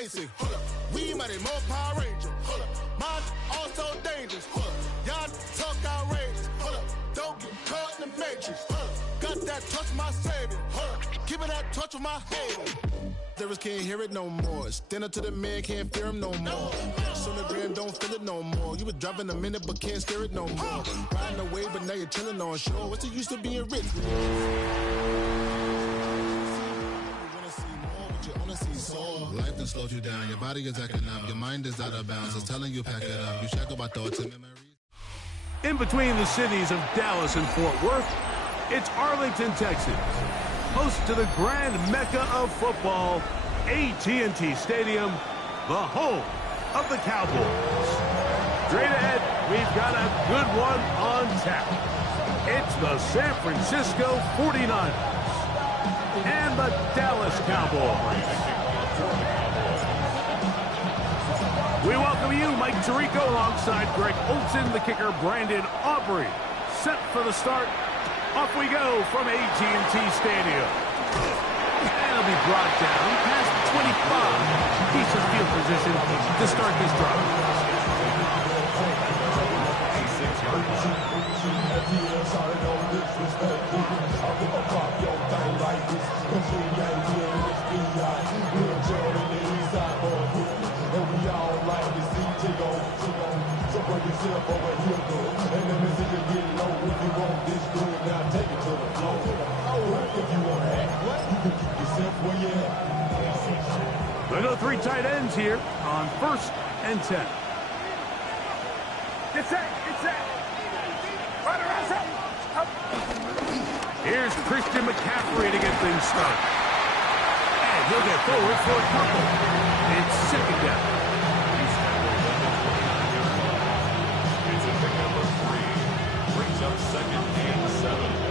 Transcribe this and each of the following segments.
basic. We mighty more Power Ranger. Mine also dangerous. Y'all talk outrageous. Don't get caught in the matrix. Got that touch with my savior. Give me that touch with my hater. Service can't hear it no more. Stand up to the man, can't fear him no more. Sonogram don't feel it no more. You been driving a minute but can't steer it no more. Riding away but now you're chilling on shore. What's the use of being rich? Life done slowed you down. Your body is acting up. Your mind is out of bounds. It's telling you pack it up. You shackle my thoughts and memories. In between the cities of Dallas and Fort Worth, it's Arlington, Texas. Host to the grand mecca of football, AT&T Stadium, the home of the Cowboys. Straight ahead, we've got a good one on tap. It's the San Francisco 49ers and the Dallas Cowboys. We welcome you, Mike Tirico, alongside Greg Olson, the kicker, Brandon Aubrey. Set for the start. Off we go from AT&T Stadium. And it'll be brought down past the 25. Decent field position to start this drive. We'll go three tight ends here on 1st and 10. Get set. Right around set. Here's Christian McCaffrey to get things started. And he'll get forward for a couple. It's second down. It's a pick number 3. Brings up 2nd and 7.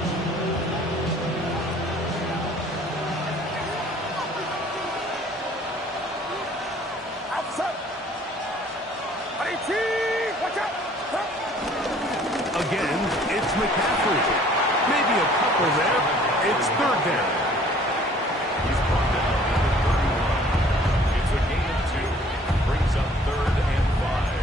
Again, it's McCaffrey. Maybe a couple there. It's 3rd down. He's brought down at the 31. It's a gain of 2. Brings up 3rd and 5.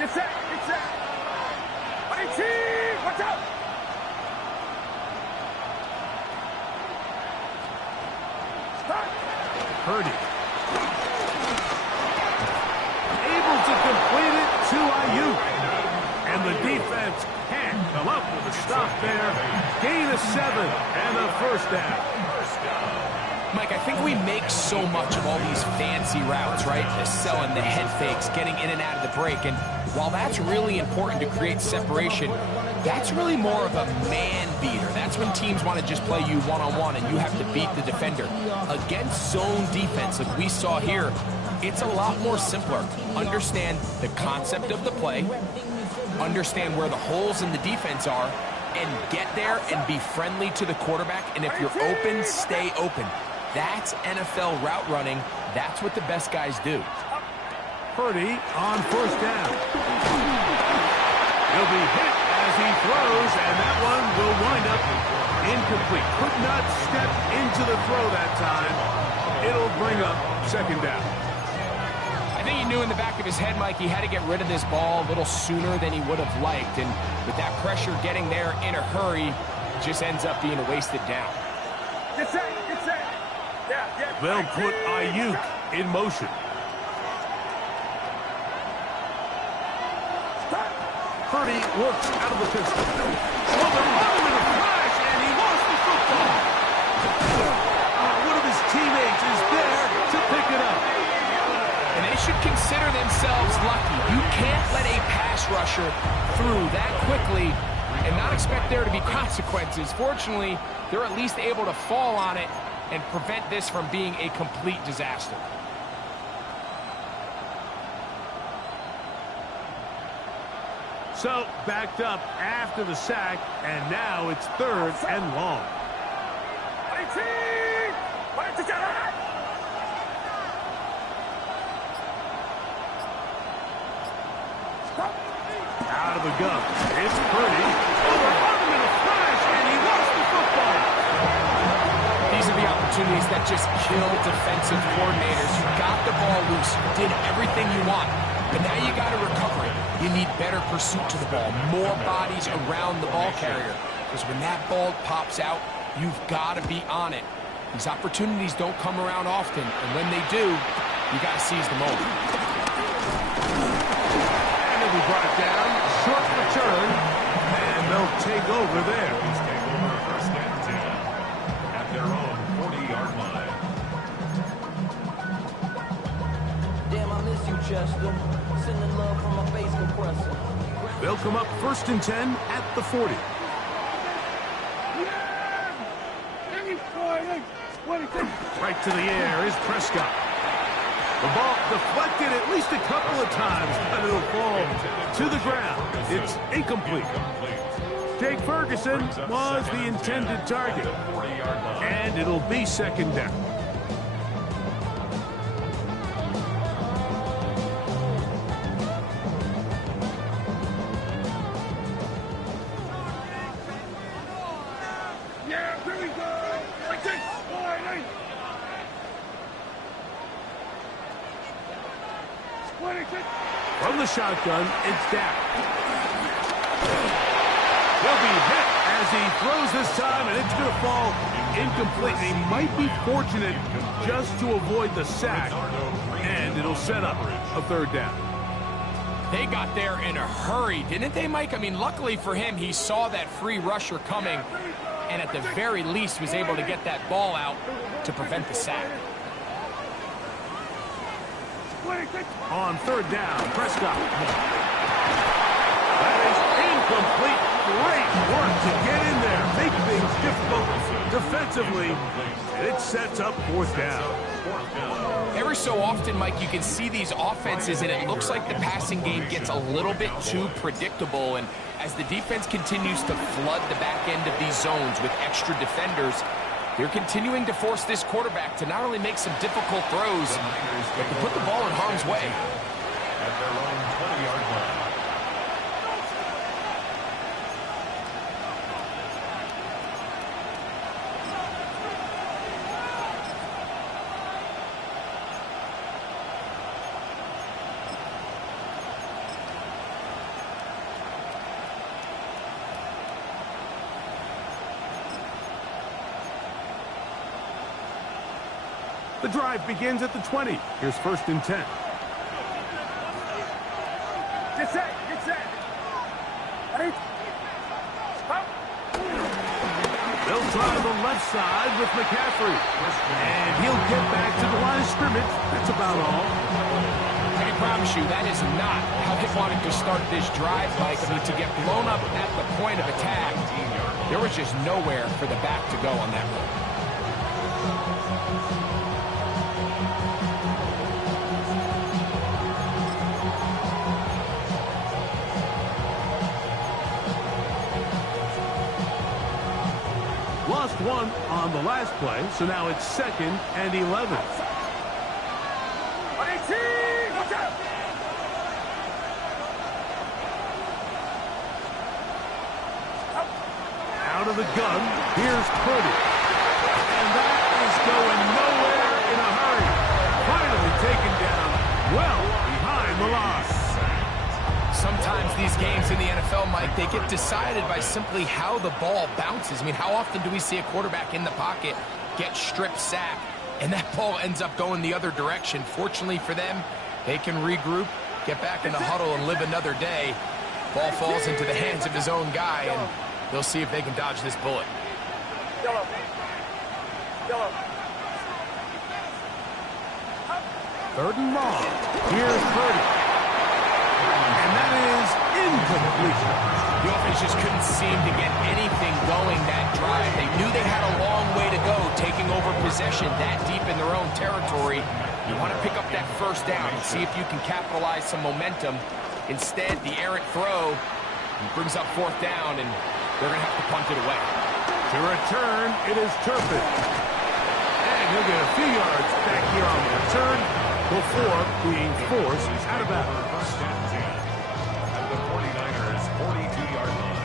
Get set. Watch out. Start. Purdy. Able to complete it to Ayuk. And the defense can't come up with a stop there. Gain of 7 and a 1st down. Mike, I think we make so much of all these fancy routes, right? The selling, the head fakes, getting in and out of the break. And while that's really important to create separation, that's really more of a man beater. That's when teams want to just play you one-on-one and you have to beat the defender. Against zone defense, like we saw here, it's a lot more simpler. Understand the concept of the play, understand where the holes in the defense are, and get there and be friendly to the quarterback. And if you're open, stay open. That's NFL route running. That's what the best guys do. Purdy on 1st down. He'll be hit as he throws, and that one will wind up incomplete. Could not step into the throw that time. It'll bring up 2nd down. I think he knew in the back of his head, Mike, he had to get rid of this ball a little sooner than he would have liked. And with that pressure getting there in a hurry, it just ends up being a wasted down. Get set. They'll put Ayuk in motion. Purdy works out of the pistol. Well, they're running in a flash, and he lost the football. One of his teammates is there to pick it up. And they should consider themselves lucky. You can't let a pass rusher through that quickly and not expect there to be consequences. Fortunately, they're at least able to fall on it and prevent this from being a complete disaster. So, backed up after the sack, and now it's 3rd and long. Out of the gun. It's Purdy. Over on him in a flash, and he lost the football. These are the opportunities that just kill defensive coordinators. You got the ball loose, you did everything you want, but now you got to recover it. You need better pursuit to the ball, more bodies around the ball carrier, because when that ball pops out, you've got to be on it. These opportunities don't come around often, and when they do, you got to seize the moment. And it'll be brought down, short return, and they'll take over there. Cowboys take over 1st and 10 at their own 40-yard line. Damn, I miss you, Chester. Sending love from my face compressor. They'll come up 1st and 10 at the 40. Right to the air is Prescott. The ball deflected at least a couple of times, but it'll fall to the ground. It's incomplete. Jake Ferguson was the intended target, and it'll be 2nd down. From the shotgun, it's down. He'll be hit as he throws this time, and it's going to fall incomplete. He might be fortunate just to avoid the sack, and it'll set up a 3rd down. They got there in a hurry, didn't they, Mike? I mean, luckily for him, he saw that free rusher coming, and at the very least was able to get that ball out to prevent the sack. On 3rd down, Prescott. That is incomplete. Great work to get in there, make things difficult defensively, and it sets up 4th down. Every so often, Mike, you can see these offenses, and it looks like the passing game gets a little bit too predictable, and as the defense continues to flood the back end of these zones with extra defenders, they're continuing to force this quarterback to not only make some difficult throws, but to put the ball in harm's way. At their own 20-yard line. The drive begins at the 20. Here's 1st and 10. Get set, get set. Ready? Stop. They'll try the left side with McCaffrey. And he'll get back to the line of scrimmage. That's about all. I can promise you that is not how they wanted to start this drive, Mike. I mean, to get blown up at the point of attack, there was just nowhere for the back to go on that run. Lost one on the last play, so now it's 2nd and 11. Watch out! Out of the gun, here's Purdy. And that is going nowhere in a hurry. Finally taken down well behind the line. Sometimes these games in the NFL, Mike, they get decided by simply how the ball bounces. I mean, how often do we see a quarterback in the pocket get strip sacked, and that ball ends up going the other direction? Fortunately for them, they can regroup, get back in the huddle, and live another day. Ball falls into the hands of his own guy, and they'll see if they can dodge this bullet. Yellow. Yellow. 3rd and long. Here's Purdy. And that is incomplete. The offense just couldn't seem to get anything going that drive. They knew they had a long way to go, taking over possession that deep in their own territory. You want to pick up that 1st down and see if you can capitalize some momentum. Instead, the errant throw He brings up 4th down, and they're going to have to punt it away. To return, it is Turpin. And he'll get a few yards back here on the return before being forced out of bounds. First and 10 at the 49ers' 42-yard line.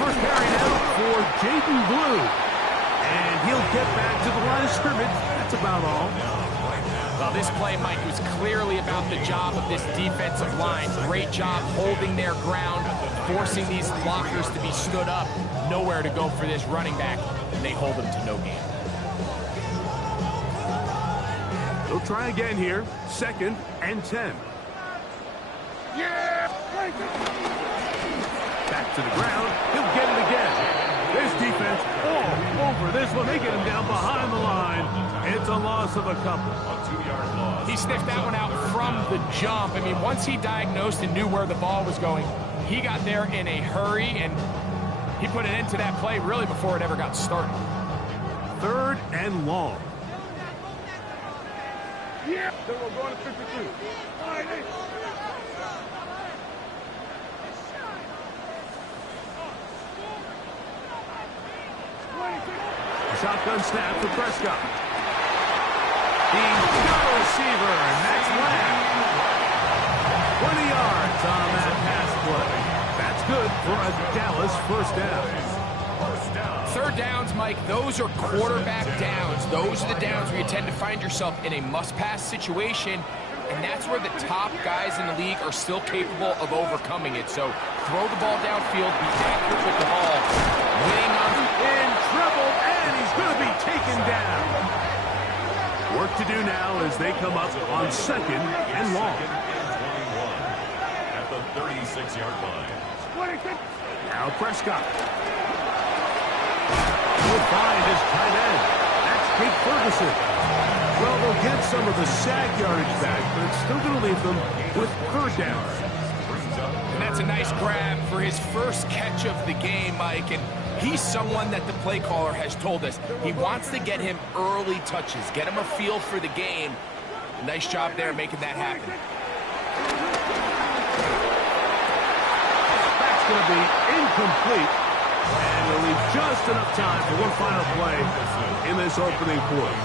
First carry now for Jaden Blue. And he'll get back to the line of scrimmage. That's about all. Well, this play, Mike, was clearly about the job of this defensive line. Great job holding their ground, forcing these blockers to be stood up. Nowhere to go for this running back, and they hold him to no gain. They'll try again here. 2nd and 10. Back to the ground. He'll get it again. This defense all over this one. They get him down behind the line. It's a loss of a couple. A 2-yard loss. He sniffed that one out from the jump. I mean, once he diagnosed and knew where the ball was going, he got there in a hurry, and he put an end to that play really before it ever got started. 3rd and long. Yeah. Then we're going to 52. Shotgun snap for Prescott. He's got a receiver, and that's Lamb. 20 yards on that pass play. That's good for a Dallas first down. 3rd downs, Mike, those are quarterback downs. Those are the downs where you tend to find yourself in a must-pass situation, and that's where the top guys in the league are still capable of overcoming it. So throw the ball downfield, be accurate with the ball, winning on In trouble, and he's going to be taken down. Work to do now as they come up on 2nd and long. At the 36-yard line. Now Prescott. He'll find his tight end. That's Kate Ferguson. Well, they'll get some of the sack yardage back, but it's still going to leave them with 3rd down. And that's a nice grab for his first catch of the game, Mike. And he's someone that the play caller has told us he wants to get him early touches, get him a feel for the game. Nice job there making that happen. That's going to be incomplete. And we'll leave just enough time for one final play in this opening quarter.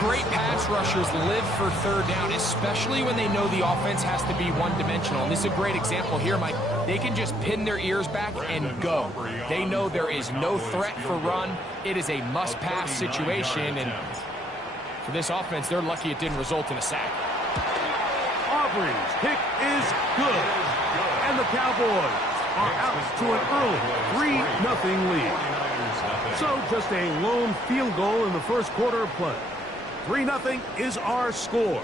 Great pass rushers live for 3rd down, especially when they know the offense has to be one-dimensional. And this is a great example here, Mike. They can just pin their ears back and go. They know there is no threat for run. It is a must-pass situation. And for this offense, they're lucky it didn't result in a sack. Auburn's kick is good. And the Cowboys are out to an early 3-0 lead. So just a lone field goal in the first quarter of play. 3-0 is our score.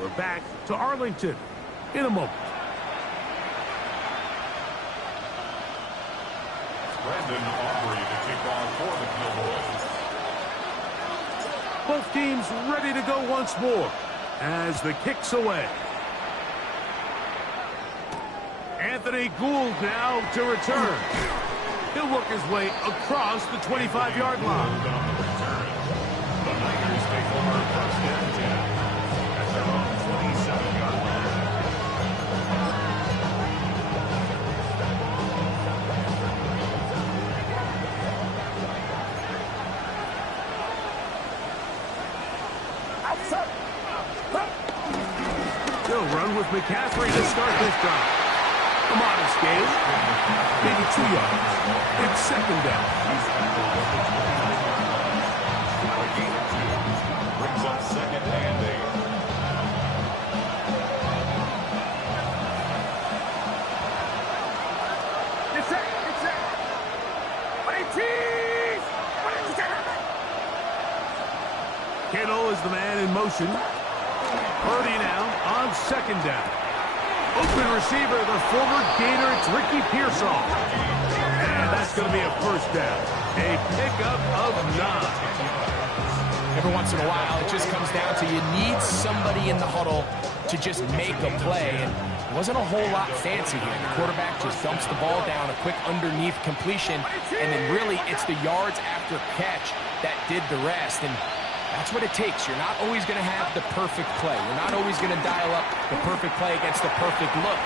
We're back to Arlington in a moment. Brandon Aubrey to kick off for the Cowboys. Both teams ready to go once more as the kick's away. Anthony Gould now to return. He'll work his way across the 25-yard line. The Niners take over 1st and 10 at their own 27-yard line. They'll run with McCaffrey to start this drive. A modest gain, maybe 2 yards. It's 2nd down. A gain of 2 brings up 2nd and 8. Get set, get set. 18! Kittle is the man in motion. Purdy now on 2nd down. Open receiver, the former Gator, it's Ricky Pearsall. And That's going to be a first down. A pickup of 9. Every once in a while, it just comes down to you need somebody in the huddle to just make a play. And it wasn't a whole lot fancy here. The quarterback just dumps the ball down, a quick underneath completion, and then really it's the yards after catch that did the rest. And that's what it takes. You're not always going to have the perfect play. You're not always going to dial up the perfect play against the perfect look.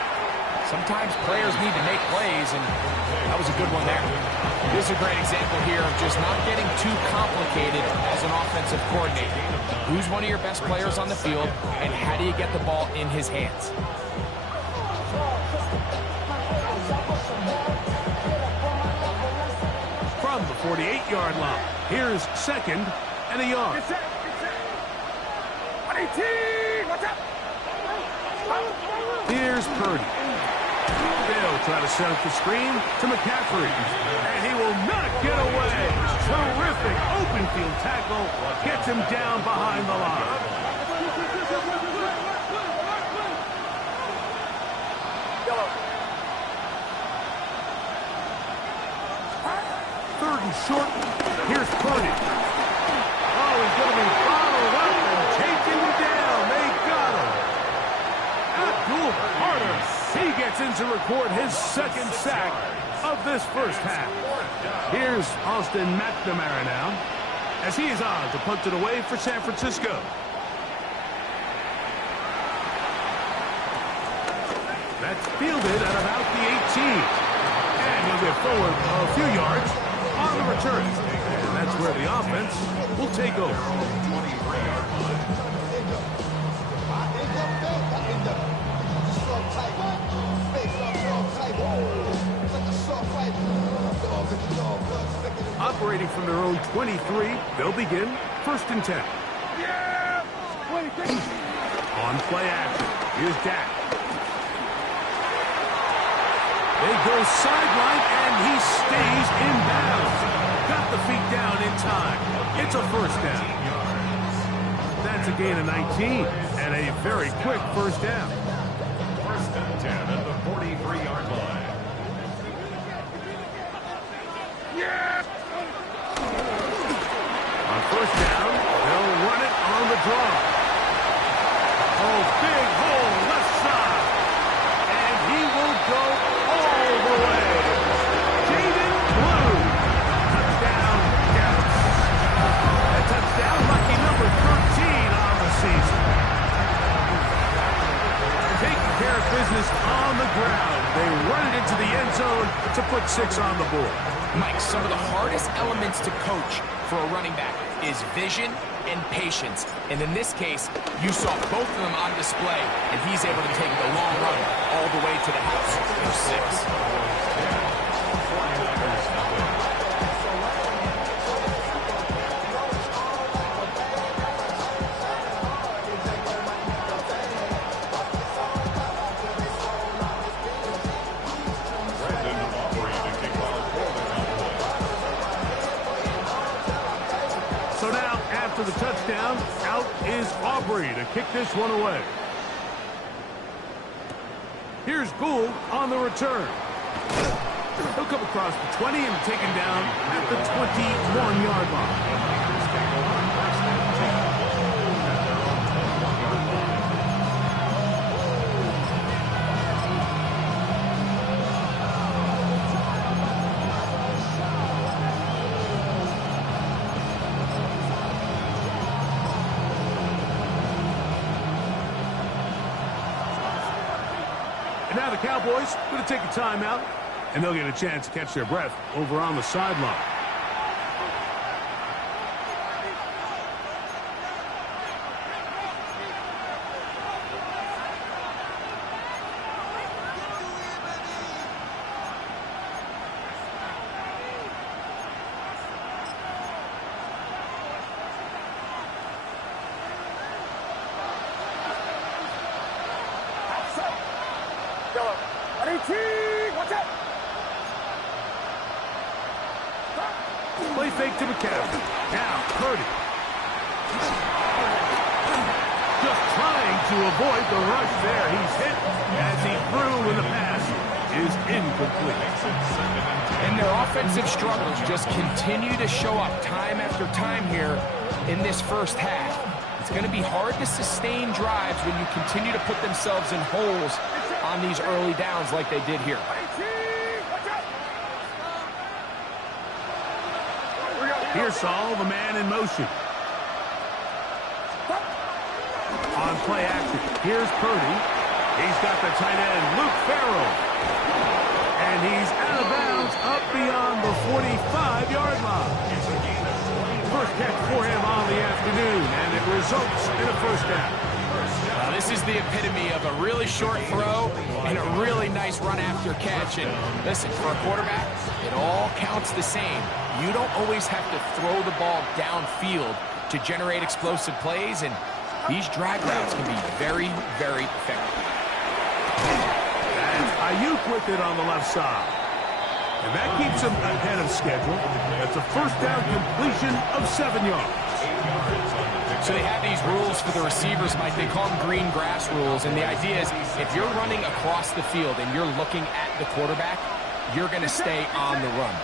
Sometimes players need to make plays, and that was a good one there. This is a great example here of just not getting too complicated as an offensive coordinator. Who's one of your best players on the field, and how do you get the ball in his hands? From the 48-yard line, here's 2nd and a yard. Get set. 118. What's up? Here's Purdy. They'll try to set up the screen to McCaffrey. And he will not get away. Terrific open field tackle. Gets him down behind the line. Third and short. Here's Purdy. Oh, he's going to be bottled up and taken down. They got him. Abdul Carter. He gets in to record his 2nd sack of this first half. Here's Austin McNamara now, as he is on to punt it away for San Francisco. That's fielded at about the 18. And he'll get forward a few yards on the return. And that's where the offense will take over. Operating from their own 23, they'll begin 1st and 10. Yeah! On play action, here's Dak. They go sideline, and he stays in bounds. Got the feet down in time. It's a first down. That's a gain of 19, and a very quick first down. 1st and 10 at the 43-yard line. On first down, they'll run it on the draw. Oh, big hole left side. And he will go all the way. Jaden Blue. Touchdown, Dallas. A touchdown, lucky number 13 on the season. Taking care of business on the ground. They run it into the end zone to put 6 on the board. Mike, some of the hardest elements to coach for a running back is vision and patience. And in this case, you saw both of them on display, and he's able to take the long run all the way to the house for 6. So now, after the touchdown, out is Aubrey to kick this one away. Here's Gould on the return. He'll come across the 20 and taken down at the 21-yard line. And now the Cowboys going to take a timeout, and they'll get a chance to catch their breath over on the sideline. Play fake to McCaffrey. Now, Purdy. Just trying to avoid the rush there. He's hit as he threw when the pass is incomplete. And their offensive struggles just continue to show up time after time here in this first half. It's going to be hard to sustain drives when you continue to put themselves in holes on these early downs like they did here. Here's Saul, the man in motion. On play action, here's Purdy. He's got the tight end, Luke Farrell. And he's out of bounds up beyond the 45-yard line. First catch for him on the afternoon, and it results in a first down. Now, this is the epitome of a really short throw and a really nice run after catch. And listen, for a quarterback, it all counts the same. You don't always have to throw the ball downfield to generate explosive plays, and these drag routes can be very, very effective. And Ayuk with it on the left side. And that keeps him ahead of schedule. That's a first down completion of 7 yards. So they have these rules for the receivers, Mike. They call them green grass rules. And the idea is if you're running across the field and you're looking at the quarterback, you're going to stay on the run.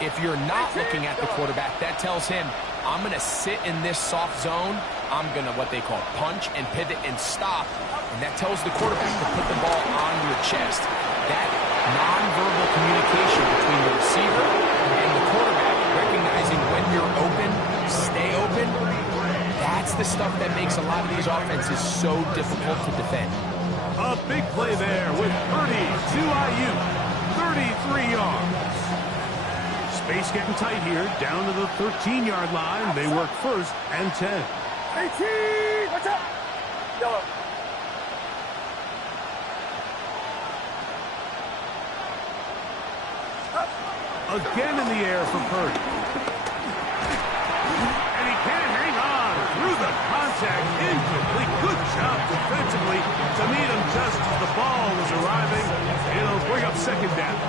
If you're not looking at the quarterback, that tells him, I'm going to sit in this soft zone. I'm going to what they call punch and pivot and stop. And that tells the quarterback to put the ball on your chest. That nonverbal communication between the receiver and the quarterback, recognizing when you're open, stay open, that's the stuff that makes a lot of these offenses so difficult to defend. A big play there with Purdy to Ayuk, 33 yards. Space getting tight here, down to the 13-yard line. They work first and 10. 18, what's up? Yellow. Again in the air for Purdy. And he can't hang on through the contact. Incomplete. Good job defensively to meet him just as the ball was arriving. It'll bring up second down.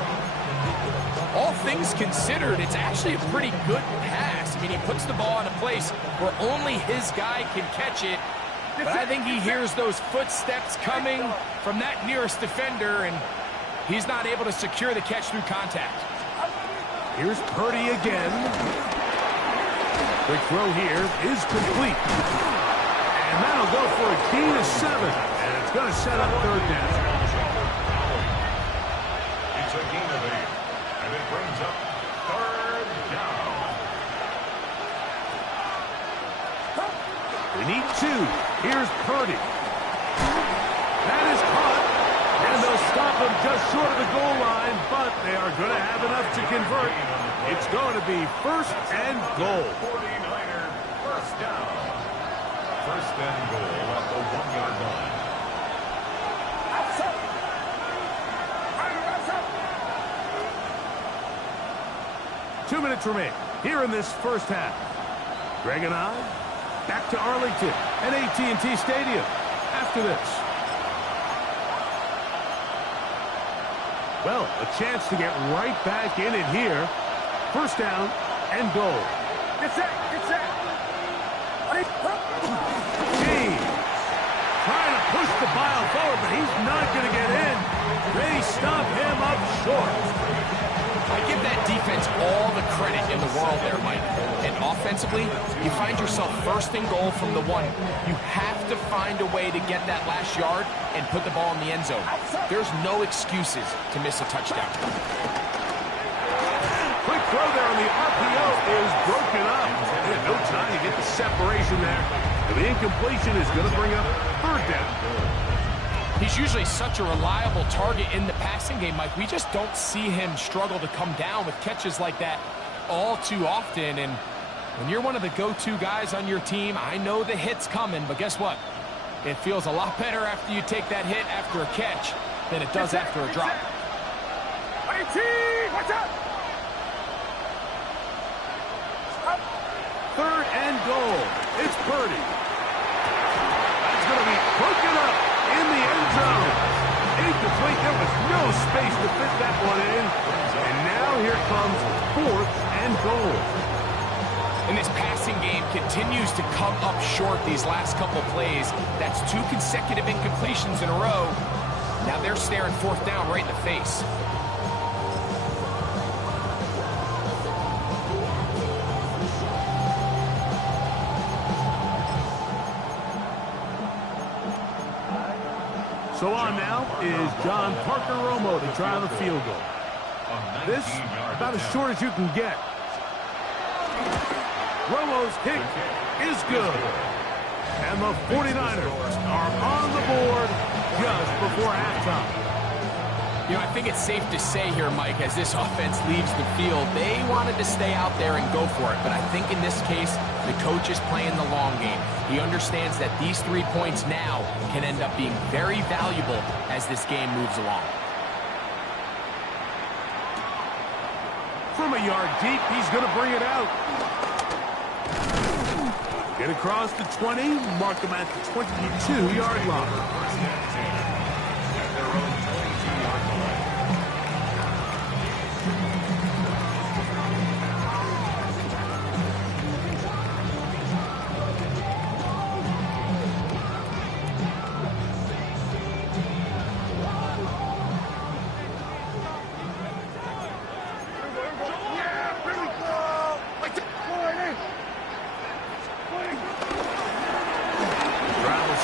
All things considered, it's actually a pretty good pass. I mean, he puts the ball in a place where only his guy can catch it. But I think he hears those footsteps coming from that nearest defender, and he's not able to secure the catch through contact. Here's Purdy again. Quick throw here is complete. And that'll go for a gain of 7. And it's going to set up third down. It's a gain of 8. And it brings up third down. They need 2. Here's Purdy. That is caught. And they'll stop him just short of the goal line, but they are going to have enough to convert. It's going to be first and goal. 49er first down. First and goal at the 1-yard line. 2 minutes remain here in this first half. Greg and I back to Arlington at AT&T Stadium after this. Well, a chance to get right back in it here. First down and goal. Get set, get set. James trying to push the ball forward, but he's not going to get in. They stop him up short. I give that defense all the credit in the world there, Mike. And offensively, you find yourself first and goal from the 1. You have to find a way to get that last yard and put the ball in the end zone. There's no excuses to miss a touchdown. Quick throw there on the RPO is broken up. They had no time to get the separation there. And the incompletion is going to bring up third down. He's usually such a reliable target in the passing game, Mike. We just don't see him struggle to come down with catches like that all too often. And when you're one of the go-to guys on your team, I know the hit's coming, but guess what? It feels a lot better after you take that hit after a catch than it does after a drop. 18, what's up? Third and goal. It's Purdy. That's going to be broken up in the end zone. Incomplete. There was no space to fit that one in. And now here comes fourth and goal. And this passing game continues to come up short these last couple plays. That's 2 consecutive incompletions in a row. Now they're staring fourth down right in the face. So on now is John Parker Romo to try the field goal. This, about as short as you can get. Romo's kick is good. And the 49ers are on the board just before halftime. You know, I think it's safe to say here, Mike, as this offense leaves the field, they wanted to stay out there and go for it. But I think in this case, the coach is playing the long game. He understands that these 3 points now can end up being very valuable as this game moves along. From a yard deep, he's going to bring it out. Get across the 20, mark him at the 22-yard line.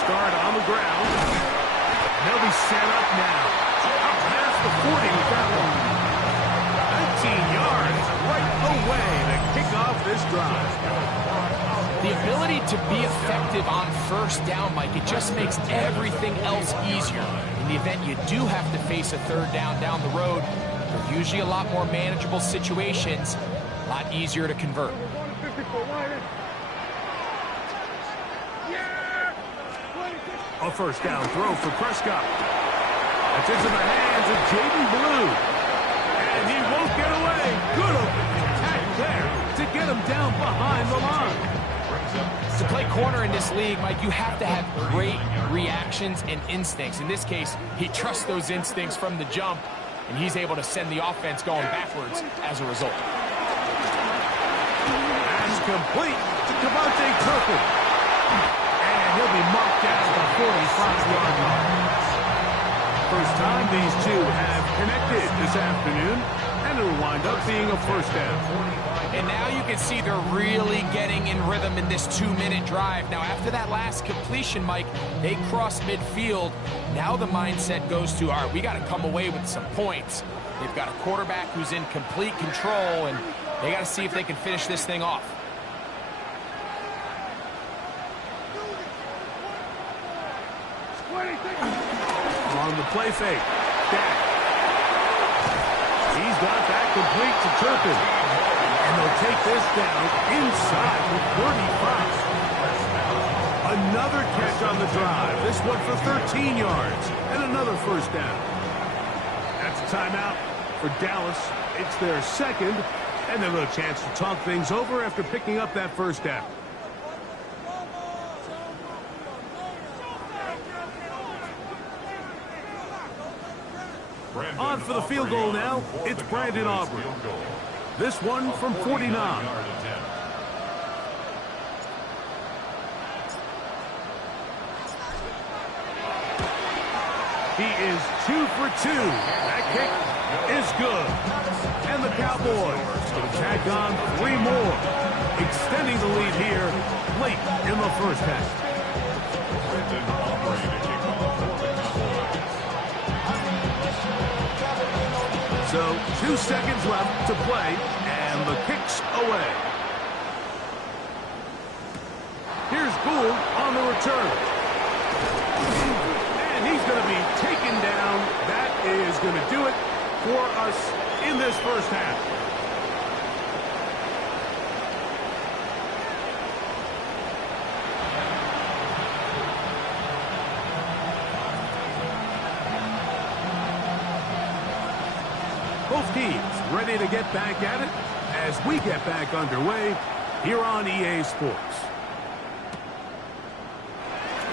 Start on the ground. They'll be set up now. Up past the 40 with that one. 19 yards right away to kick off this drive. The ability to be effective on first down, Mike, it just makes everything else easier. In the event you do have to face a third down the road, they're usually a lot more manageable situations, a lot easier to convert. A first down throw for Prescott. That's into the hands of Jaden Blue. And he won't get away. Good open attack there to get him down behind the line. To play corner in this league, Mike, you have to have great reactions and instincts. In this case, he trusts those instincts from the jump, and he's able to send the offense going backwards as a result. That's complete to Cowboys Turpin. He'll be marked down at the 45-yard line. First time these two have connected this afternoon, and it'll wind up being a first down. And now you can see they're really getting in rhythm in this 2-minute drive. Now, after that last completion, Mike, they cross midfield. Now the mindset goes to, all right, we got to come away with some points. They've got a quarterback who's in complete control, and they got to see if they can finish this thing off. On the play fake. Dak. He's got that complete to Turpin. And they'll take this down inside the 35. Another catch on the drive. This one for 13 yards. And another first down. That's a timeout for Dallas. It's their second. And a little chance to talk things over after picking up that first down. On for the field goal now, it's Brandon Aubrey. This one from 49. He is 2 for 2. That kick is good. And the Cowboys will tack on 3 more, extending the lead here late in the first half. So 2 seconds left to play, and the kick's away. Here's Gould on the return. And he's going to be taken down. That is going to do it for us in this first half. Both teams ready to get back at it as we get back underway here on EA Sports.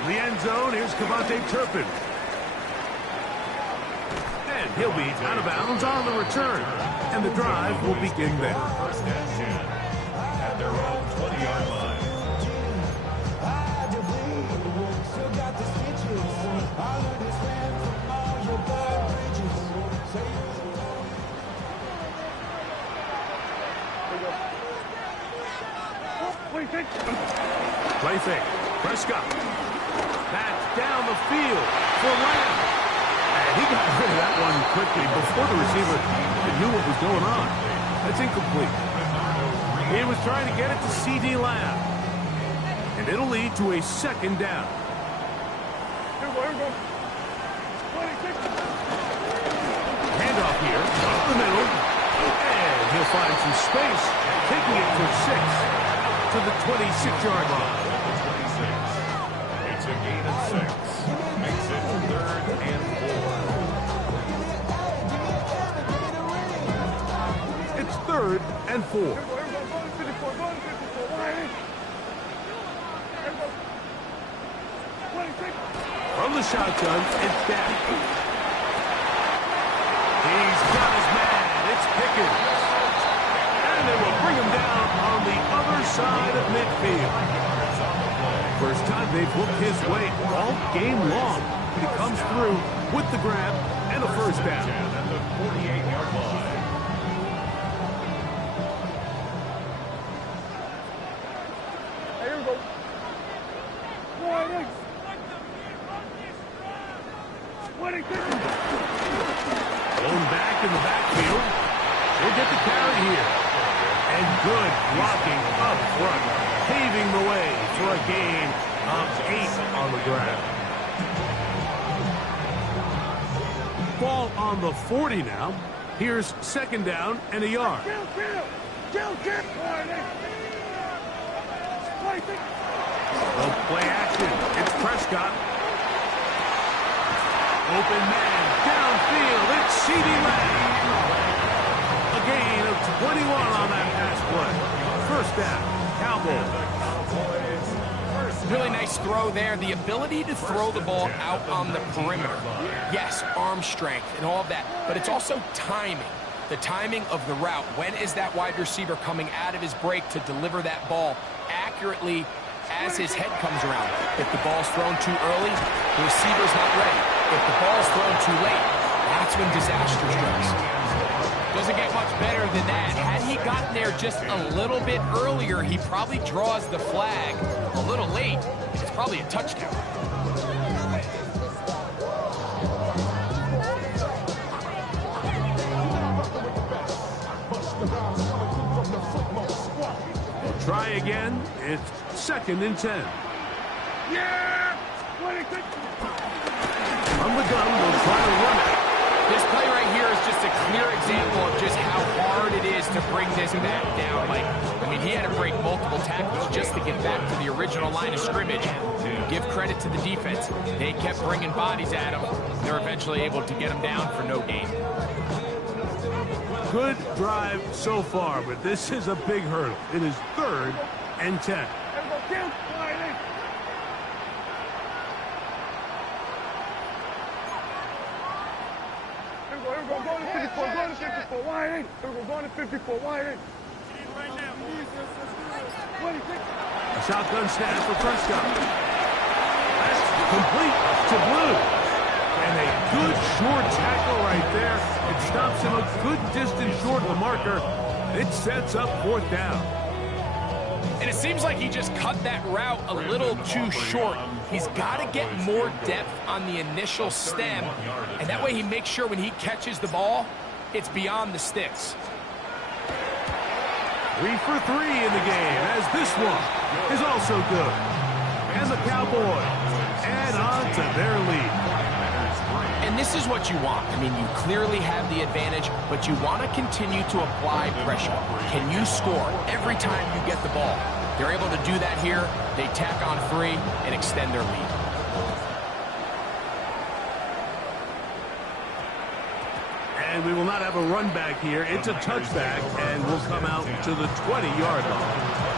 In the end zone, here's Cowboys Turpin. And he'll be out of bounds on the return. And the drive will begin there. First and 10 at their own 20-yard line. Play fake. Prescott. That's down the field for Lamb. he got rid of that one quickly before the receiver knew what was going on. That's incomplete. He was trying to get it to C.D. Lamb. And it'll lead to a second down. Here we go. Handoff here, up the middle, and he'll find some space, taking it for 6 to the 26-yard line. It's a gain of 6. Makes it 3rd and 4. It's 3rd and 4. From the shotgun, it's back. He's got his man. It's Pickens. And they will bring him down on the other side of midfield. First time they've looked his way all game long. He comes through with the grab and a first down. At the 48-yard line. Here we go. Going back in the backfield. He'll get the carry here. And good blocking up front, paving the way for a gain of 8 on the ground. Ball on the 40 now. Here's second down and a yard. Kill. The play action. It's Prescott. Open man downfield. It's C.D. Lamb. A gain of 21 on that pass play. First down, Cowboys. Really nice throw there. The ability to throw the ball out on the perimeter. Yes, arm strength and all of that, but it's also timing. The timing of the route. When is that wide receiver coming out of his break to deliver that ball accurately as his head comes around? If the ball's thrown too early, the receiver's not ready. If the ball's thrown too late, that's when disaster strikes. Doesn't get much better than that. Had he gotten there just a little bit earlier, he probably draws the flag a little late. It's probably a touchdown. Try again. It's 2nd and 10. Yeah! From the gun, they'll try to run it. This play right here is just a clear example of just how hard it is to bring this back down, Mike. I mean, he had to break multiple tackles just to get back to the original line of scrimmage. Give credit to the defense. They kept bringing bodies at him. They're eventually able to get him down for no gain. Good drive so far, but this is a big hurdle. It is 3rd and 10. A shotgun snap for Prescott. That's complete to Blue. And a good short tackle right there. It stops him a good distance short of the marker. It sets up 4th down. And it seems like he just cut that route a little too short. He's got to get more depth on the initial stem, and that way he makes sure when he catches the ball, it's beyond the sticks. 3 for 3 in the game, as this one is also good. And the Cowboys add on to their lead. And this is what you want. I mean, you clearly have the advantage, but you want to continue to apply pressure. Can you score every time you get the ball? They're able to do that here. They tack on 3 and extend their lead. And we will not have a run back here. It's a touchback, and we'll come out to the 20-yard line.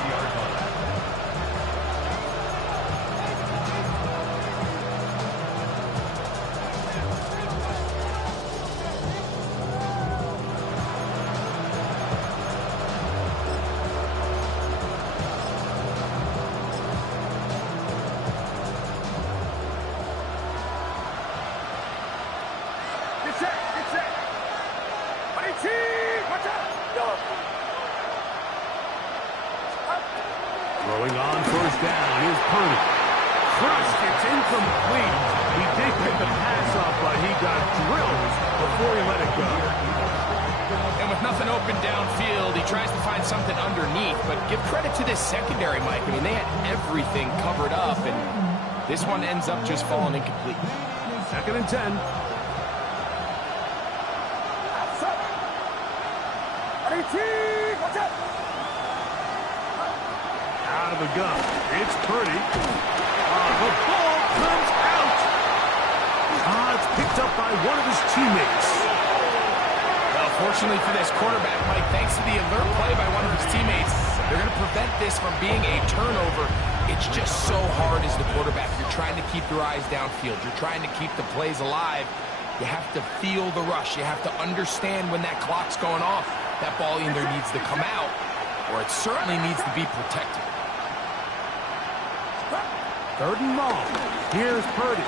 Throwing on first down is Purdy. Crushed, it's incomplete. He did get the pass off, but he got drilled before he let it go. And with nothing open downfield, he tries to find something underneath. But give credit to this secondary, Mike. I mean, they had everything covered up, and this one ends up just falling incomplete. 2nd and 10. Out of the gun. It's Purdy. The ball comes out. It's picked up by one of his teammates. Well, fortunately for this quarterback, Mike, thanks to the alert play by one of his teammates, they're going to prevent this from being a turnover. It's just so hard as the quarterback. You're trying to keep your eyes downfield. You're trying to keep the plays alive. You have to feel the rush. You have to understand when that clock's going off. That ball either needs to come out or it certainly needs to be protected. 3rd and long. Here's Purdy.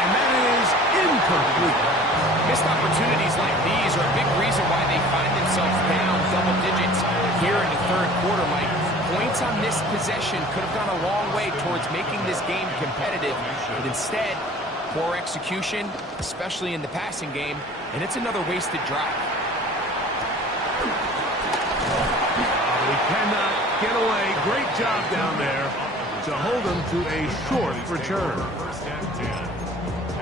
And that is incomplete. Missed opportunities like these are a big reason why they find themselves down double digits here in the 3rd quarter, Mike. Points on this possession could have gone a long way towards making this game competitive, but instead, poor execution, especially in the passing game, and it's another wasted drive. He cannot get away. Great job down there to hold him to a short return. 1st and 10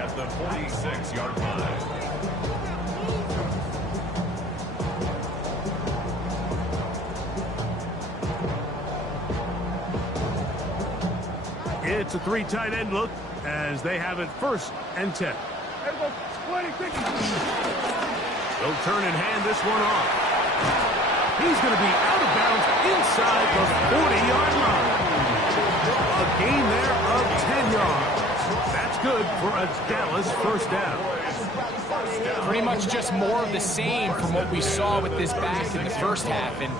at the 46-yard line. It's a 3 tight end look as they have it 1st and 10. They'll turn and hand this one off. He's going to be out of bounds inside the 40-yard line. A gain there of 10 yards. That's good for a Dallas 1st down. Pretty much just more of the same from what we saw with this back in the 1st half. And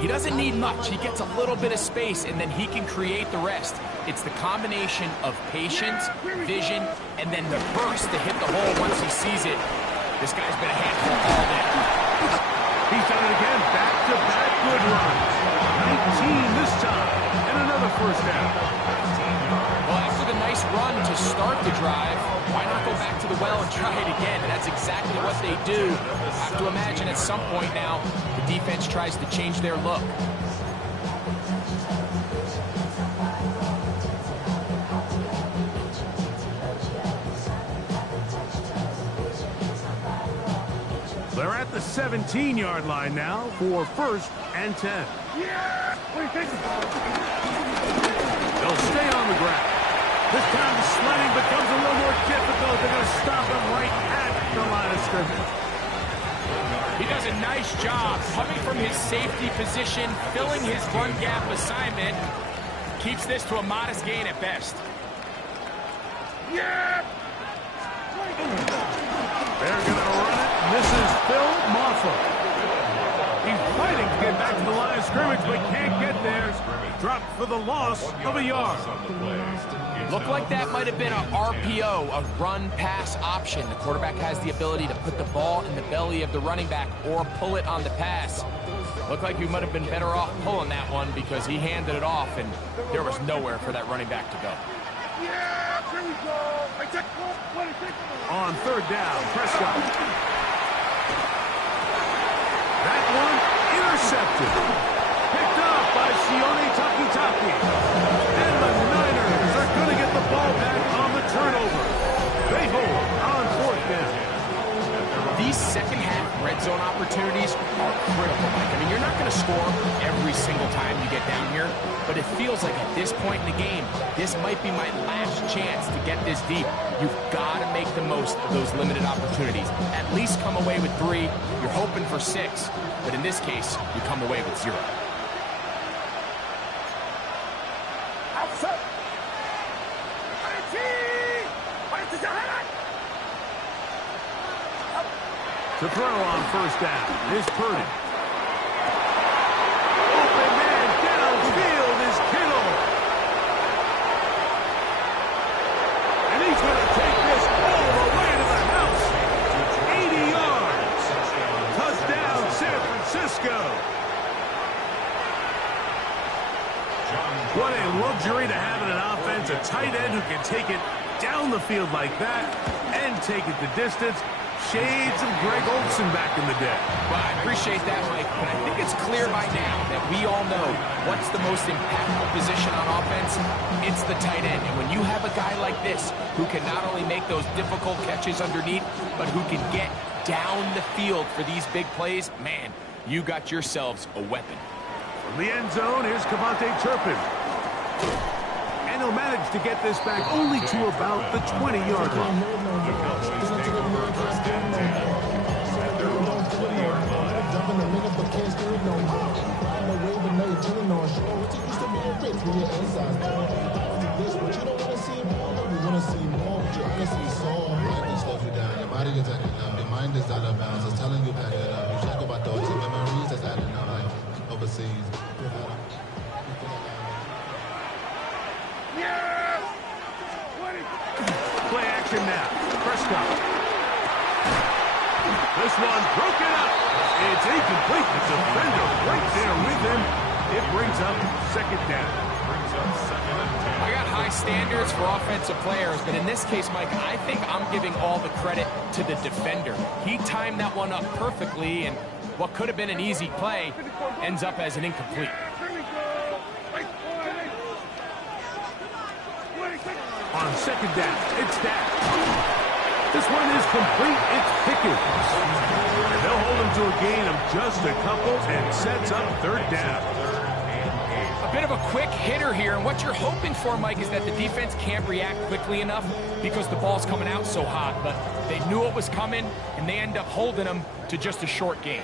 he doesn't need much. He gets a little bit of space, and then he can create the rest. It's the combination of patience, vision, and then the burst to hit the hole once he sees it. This guy's been a handful all day. He's done it again. Back-to-back good runs. 19 this time, and another 1st down. Well, after the nice run to start the drive, why not go back to the well and try it again? And that's exactly what they do. I have to imagine at some point now, the defense tries to change their look. They're at the 17-yard line now for 1st and 10. Yeah! What do you think? They'll stay on the ground. This time the sledding becomes a little more difficult. They're going to stop him right at the line of scrimmage. He does a nice job coming from his safety position, filling his run gap assignment. Keeps this to a modest gain at best. Yeah! They're going to run it. This is Phil Maffa. He's fighting to get back to the line of scrimmage, but can't get there. Dropped for the loss of a yard. Looked like that might have been a RPO, a run-pass option. The quarterback has the ability to put the ball in the belly of the running back or pull it on the pass. Looked like you might have been better off pulling that one because he handed it off, and there was nowhere for that running back to go. Yeah! Here we go! On 3rd down, Prescott. That one intercepted. Picked up by Sione Takitaki. And the Niners are going to get the ball back on the turnover. They hold on 4th down. These second-half red zone opportunities are critical, Mike. I mean, you're not going to score every single time you get down here, but it feels like at this point in the game, this might be my last chance to get this deep. You've got to make the most of those limited opportunities. At least come away with 3. You're hoping for 6, but in this case, you come away with 0. To throw on 1st down is Purdy. Open man downfield is Kittle. And he's going to take this all the way to the house. 80 yards. Touchdown, San Francisco. John What a luxury to have in an offense, a tight end who can take it down the field like that and take it the distance. Shades of Greg Olsen back in the day. Well, I appreciate that, Mike, but I think it's clear by now that we all know what's the most impactful position on offense. It's the tight end. And when you have a guy like this who can not only make those difficult catches underneath, but who can get down the field for these big plays, man, you got yourselves a weapon. From the end zone, here's Cavante Turpin. And he'll manage to get this back only to about the 20-yard line. Your body is adding up. Your mind is out of bounds. It's telling you back it up. You check about those memories that's adding up like overseas. Play action now. Prescott. This one broken up. It's incomplete. The defender right there with him. It brings up second down. I got high standards for offensive players, but in this case, Mike, I think I'm giving all the credit to the defender. He timed that one up perfectly, and what could have been an easy play ends up as an incomplete. On second down, it's Dak. This one is complete. It's Pickens. And they'll hold him to a gain of just a couple and sets up third down. A bit of a quick hitter here, and what you're hoping for, Mike, is that the defense can't react quickly enough because the ball's coming out so hot, but they knew it was coming, and they end up holding them to just a short gain.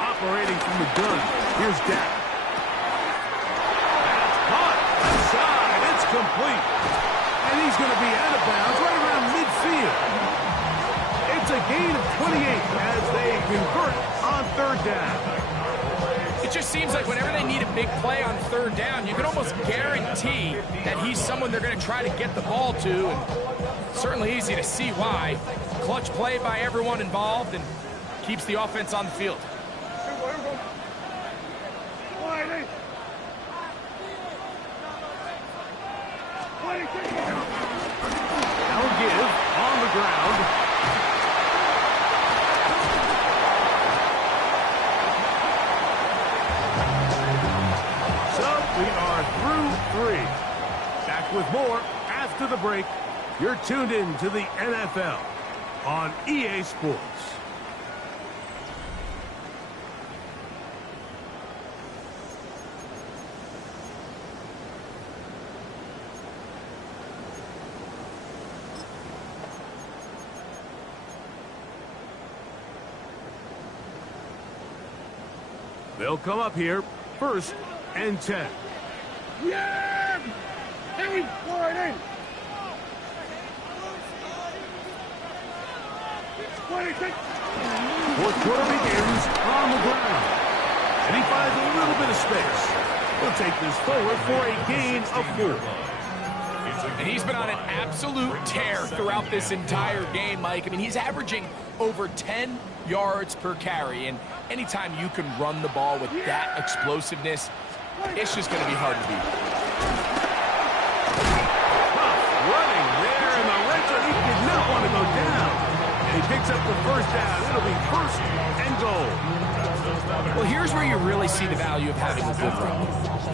Operating from the gun, here's Dak. That's caught inside. It's complete. And he's going to be out of bounds right around midfield. It's a gain of 28 as they convert on third down. It just seems like whenever they need a big play on third down, you can almost guarantee that he's someone they're going to try to get the ball to, and certainly easy to see why. Clutch play by everyone involved and keeps the offense on the field. Now give on the ground. So we are through three. Back with more after the break. You're tuned in to the NFL on EA Sports. They'll come up here, 1st and 10. Yeah! Hey, Warren! 26. Fourth quarter begins on the ground. And he finds a little bit of space. He'll take this forward for a gain of 4. And he's been on an absolute tear throughout this entire game, Mike. I mean, he's averaging over 10 yards per carry, and anytime you can run the ball with that explosiveness, it's just going to be hard to beat. Running there in the red zone. He did not want to go down. And he picks up the first down. It'll be 1st and goal. Well, here's where you really see the value of having a good run.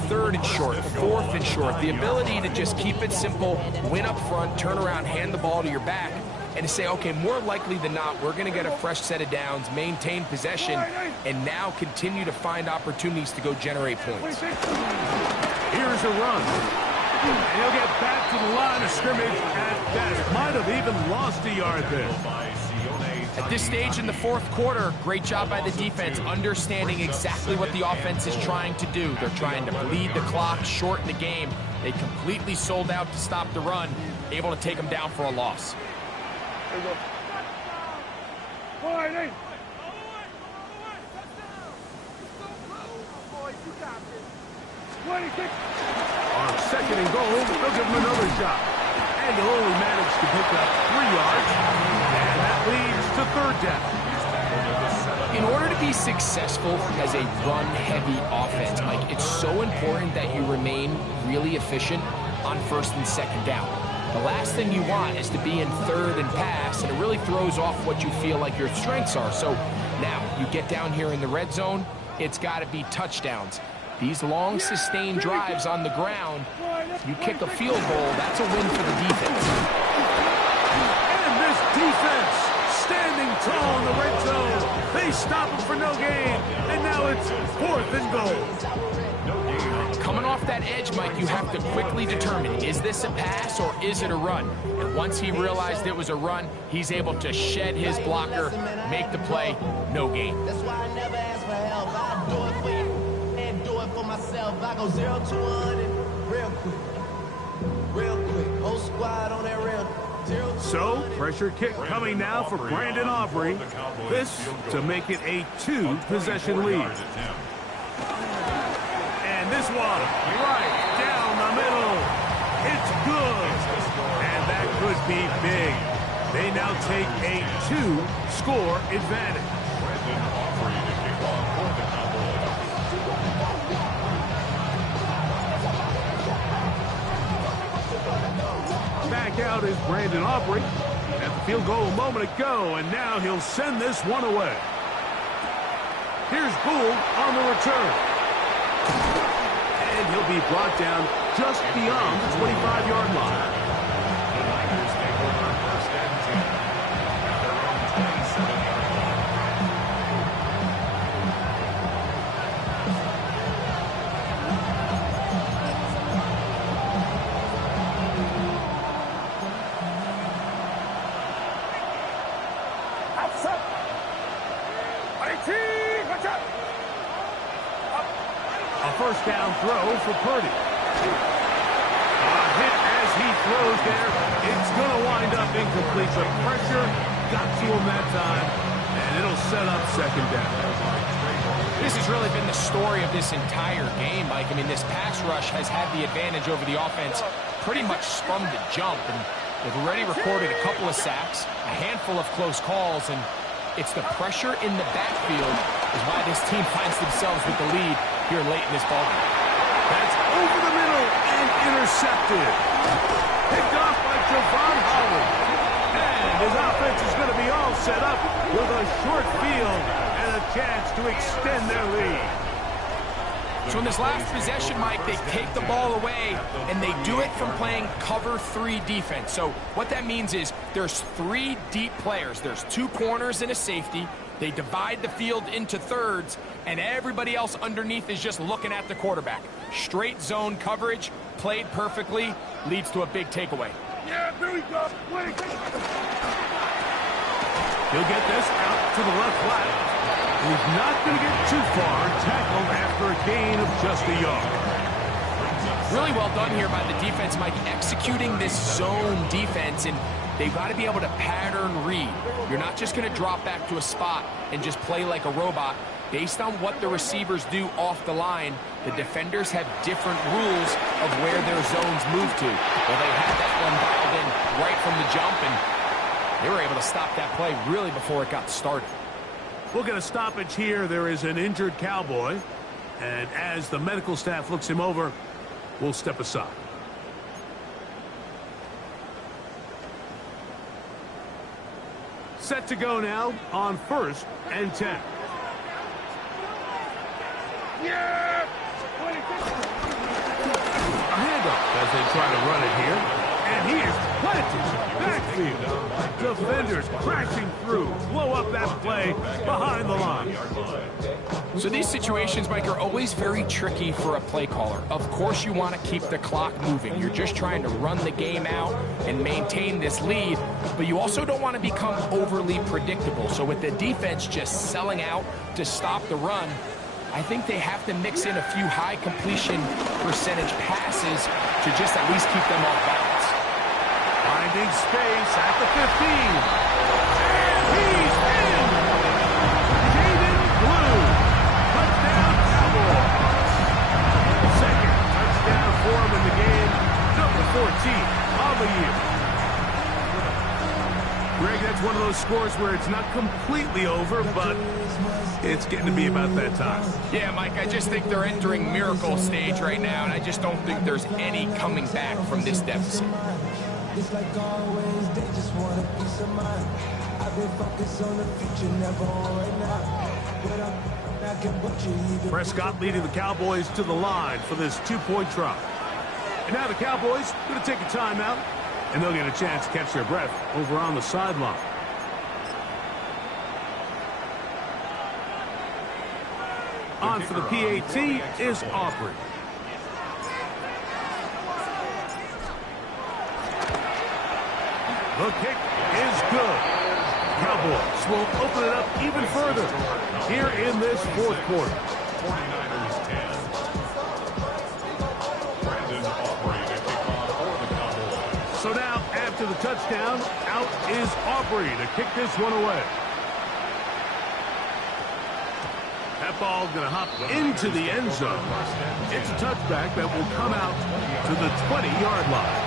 3rd and short, 4th and short. The ability to just keep it simple, win up front, turn around, hand the ball to your back, and to say, okay, more likely than not, we're going to get a fresh set of downs, maintain possession, and now continue to find opportunities to go generate points. Here's a run. And he'll get back to the line of scrimmage at best. Might have even lost a yard there. At this stage in the 4th quarter, great job by the defense, understanding exactly what the offense is trying to do. They're trying to bleed the clock, shorten the game. They completely sold out to stop the run, able to take them down for a loss. There you go. 26. On 2nd and goal, they'll give him another shot. And he'll only manage to pick up 3 yards. And that leads to 3rd down. In order to be successful as a run-heavy offense, Mike, it's so important that you remain really efficient on first and second down. The last thing you want is to be in third and pass, and it really throws off what you feel like your strengths are. So now you get down here in the red zone, it's got to be touchdowns. These long, sustained drives on the ground, you kick a field goal, that's a win for the defense. And this defense standing tall in the red zone. They stop him for no gain, and now it's 4th and goal. Coming off that edge, Mike, you have to quickly determine, is this a pass or is it a run? And once he realized it was a run, he's able to shed his blocker, make the play, no gain. That's why I never ask for help. I do it for you and do it for myself. I go 0 to 100 real quick. Real quick. Whole squad on that real. So, pressure kick coming now for Brandon Aubrey. This to make it a 2-possession lead. And this one, right down the middle. It's good. And that could be big. They now take a 2-score advantage. Brandon Aubrey to kick off for the Cowboys. Back out is Brandon Aubrey. At the field goal a moment ago, and now he'll send this one away. Here's Gould on the return. And he'll be brought down just beyond the 25-yard line. The Niners take over 1st and 10 at their own 27-yard line. A first down throw for Purdy. A hit as he throws there. It's going to wind up incomplete. The pressure got to him that time, and it'll set up 2nd down. This has really been the story of this entire game, Mike. I mean, this pass rush has had the advantage over the offense pretty much from the jump, and they've already recorded a couple of sacks, a handful of close calls, and it's the pressure in the backfield is why this team finds themselves with the lead here late in this ballgame. That's over the middle and intercepted. Picked off by Javon Holland. And his offense is going to be all set up with a short field and a chance to extend their lead. So in this last possession, Mike, they take the ball away, and they do it from playing cover 3 defense. So what that means is there's 3 deep players. There's 2 corners and a safety. They divide the field into thirds, and everybody else underneath is just looking at the quarterback. Straight zone coverage, played perfectly, leads to a big takeaway. Yeah, there we go. He'll get this out to the left flat. He's not going to get too far, tackled after a gain of just a yard. Really well done here by the defense, Mike, executing this zone defense, and they've got to be able to pattern read. You're not just going to drop back to a spot and just play like a robot. Based on what the receivers do off the line, the defenders have different rules of where their zones move to. Well, they had that one dialed in right from the jump, and they were able to stop that play really before it got started. We'll get a stoppage here. There is an injured Cowboy. And as the medical staff looks him over, we'll step aside. Set to go now on 1st and 10. Yeah! A handoff as they try to run it here. And he is planted. Backfield. Defenders crashing through. Blow up that play behind the line. So these situations, Mike, are always very tricky for a play caller. Of course you want to keep the clock moving. You're just trying to run the game out and maintain this lead, but you also don't want to become overly predictable. So with the defense just selling out to stop the run, I think they have to mix in a few high completion percentage passes to just at least keep them off balance. Finding space at the 15. And he's in! Jaden Blue. Touchdown, Cowboys. Second touchdown for him in the game. Number 14 on the year. Greg, that's one of those scores where it's not completely over, but it's getting to be about that time. Yeah, Mike, I just think they're entering miracle stage right now, and I just don't think there's any coming back from this deficit. It's like always, they just want a piece of mind. I've been focused on the future, never on right now. But I'm back and what you even... Prescott leading the Cowboys to the line for this 2-point try. And now the Cowboys going to take a timeout, and they'll get a chance to catch their breath over on the sideline. On for the PAT is Aubrey. The kick is good. Cowboys will open it up even further here in this fourth quarter. 49ers 10. Brandon Aubrey to kick off for the Cowboys. So now, after the touchdown, out is Aubrey to kick this one away. That ball going to hop into the end zone. It's a touchback that will come out to the 20-yard line.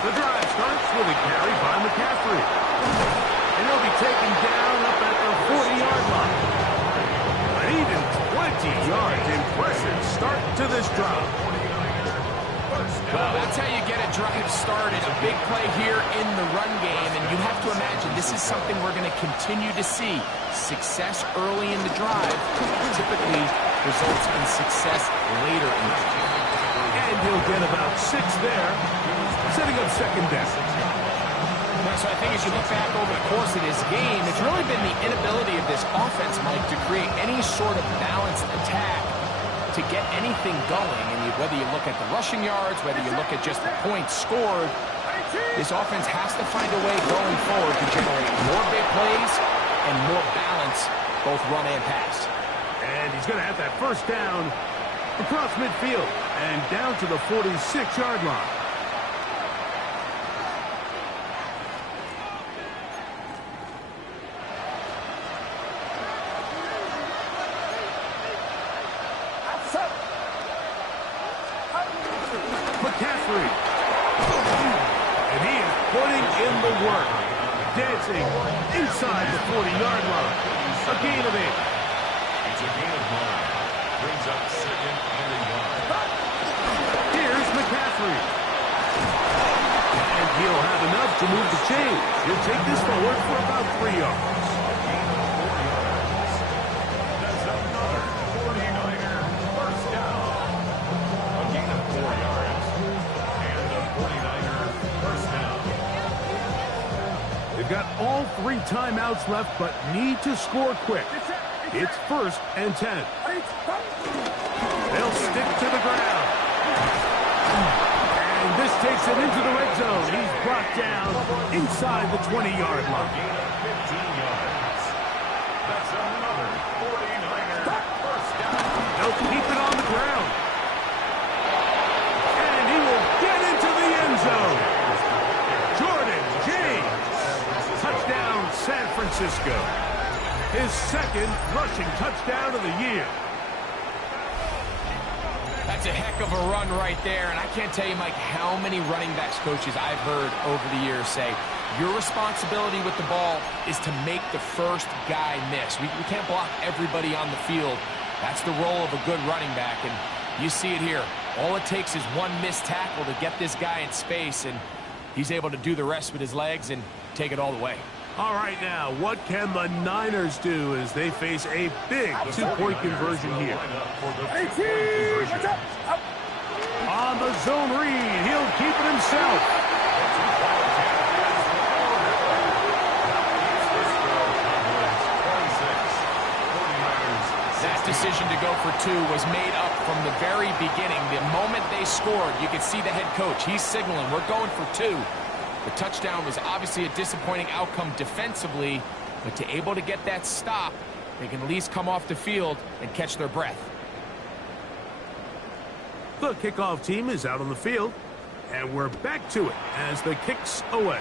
The drive starts with a carry by McCaffrey. And he'll be taken down up at the 40-yard line. An even 20 yards. Impressive start to this drive. Well, that's how you get a drive started. A big play here in the run game. And you have to imagine this is something we're going to continue to see. Success early in the drive typically results in success later in the drive. And he'll get about 6 there, setting up second down. So I think as you look back over the course of this game, it's really been the inability of this offense, Mike, to create any sort of balanced attack to get anything going. And whether you look at the rushing yards, whether you look at just the points scored, this offense has to find a way going forward to generate more big plays and more balance, both run and pass. And he's going to have that first down across midfield and down to the 46-yard line. McCaffrey. And he is putting in the work. Dancing inside the 40-yard line. A gain of 8. It's a gain of 9. Brings up second and a yard. Here's McCaffrey. And he'll have enough to move the chains. He'll take this forward for about 3 yards. That's another 49er first down. A gain of 4 yards. And a 49er first down. They've got all 3 timeouts left, but need to score quick. It's 1st and 10. They'll stick to the ground. And this takes it into the red zone. He's brought down inside the 20-yard line. Gain of 15 yards. That's another 49er first down. They'll keep it on the ground. And he will get into the end zone. Jordan James. Touchdown, San Francisco. His second rushing touchdown of the year. That's a heck of a run right there, and I can't tell you, Mike, how many running backs coaches I've heard over the years say, your responsibility with the ball is to make the first guy miss. We can't block everybody on the field. That's the role of a good running back, and you see it here. All it takes is one missed tackle to get this guy in space, and he's able to do the rest with his legs and take it all the way. All right, now, what can the Niners do as they face a big 2-point conversion here? On the zone read, he'll keep it himself. That decision to go for 2 was made up from the very beginning. The moment they scored, you could see the head coach. He's signaling, we're going for 2. The touchdown was obviously a disappointing outcome defensively, but to able to get that stop, they can at least come off the field and catch their breath. The kickoff team is out on the field, and we're back to it as the kick's away.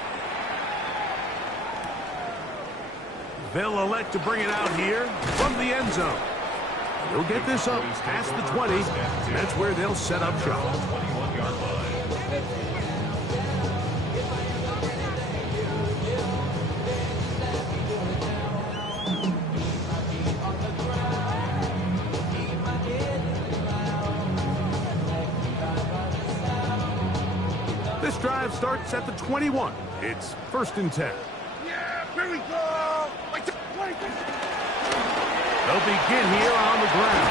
They'll elect to bring it out here from the end zone. They'll get this up past the 20, and that's where they'll set up shop. 21-yard line. This drive starts at the 21. It's 1st and 10. Yeah, here we go. They'll begin here on the ground.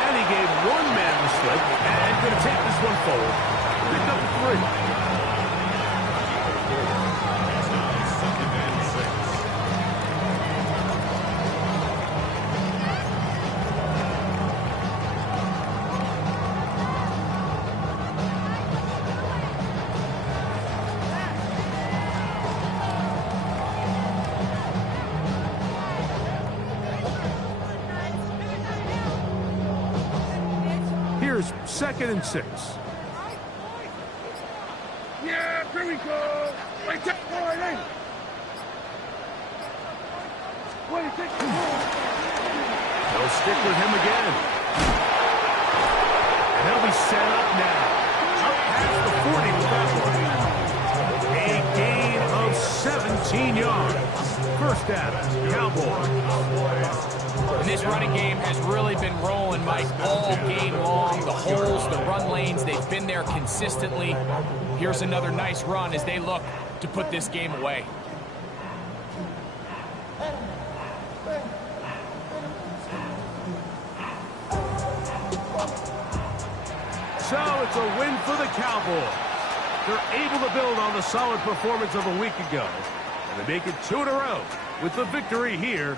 And he gave one man the slip and going to take this one forward. Pick up 3. Here's 2nd and 6. Yeah, here we go. Wait, take the ball, ain't it? Wait, take the ball. They'll stick with him again. And he'll be set up now. Up past the 40 with that one. A gain of 17 yards. First down, Cowboys. And this running game has really been rolling, Mike, all game long. The holes, the run lanes, they've been there consistently. Here's another nice run as they look to put this game away. So it's a win for the Cowboys. They're able to build on the solid performance of a week ago. And they make it 2 in a row with the victory here